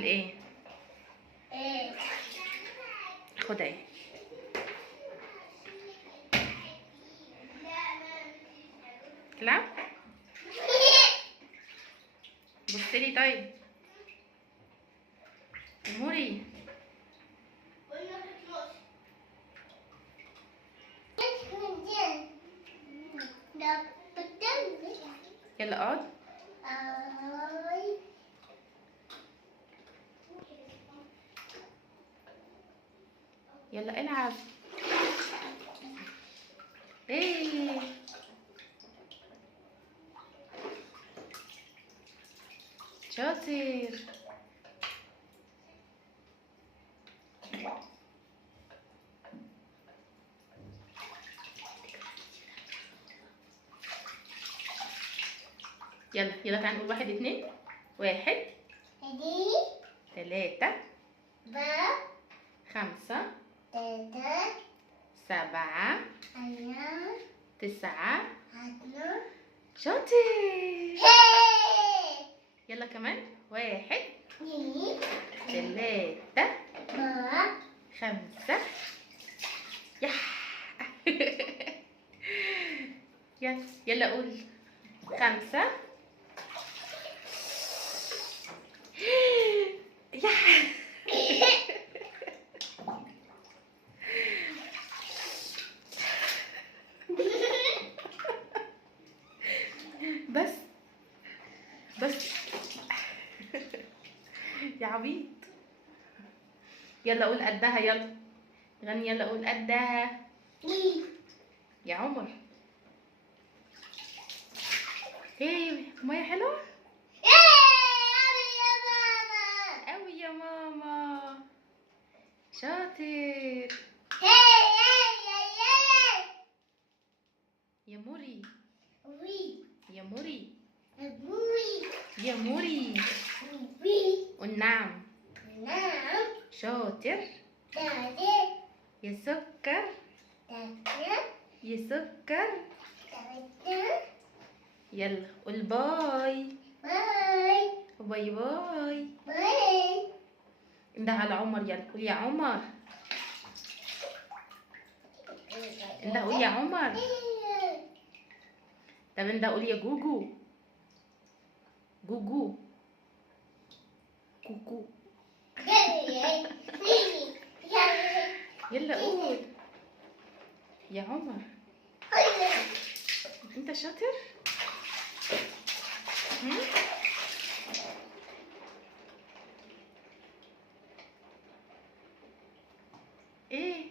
تعمل ايه؟ خد اهي. تلعب؟ بصلي طيب. موري يلا اقعد. يلا العب. ايه شاطر. يلا يلا تعالى نقول واحد اتنين. واحد تلاتة خمسة سبعة تسعة. شاطر. يلا كمان. واحد تلاتة خمسة. يح. يلا يلا قول. خمسة. يح. بس بس يا عبيط. يلا قول قدها. يلا غني. يلا قول قدها يا عمر. ايه مية حلوة قوي يا ماما. شاطر يا موري. يا موري يا موري. والنعم. شاطر يا سكر. يا سكر. يلا قول باي. باي باي. انده على عمر. يلا قول يا عمر. انده قول يا عمر. طب انده قول يا جوجو. جوجو كوكو. يلا قول يا عمر. انت شاطر. ايه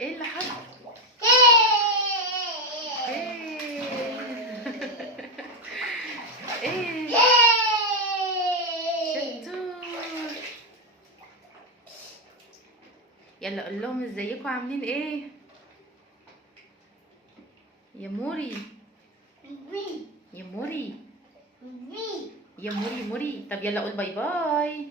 ايه اللي حصل؟ ايه شطور. يلا قول لهم ازيكم عاملين ايه يا موري. يا موري يا موري. طب يلا قول باي باي.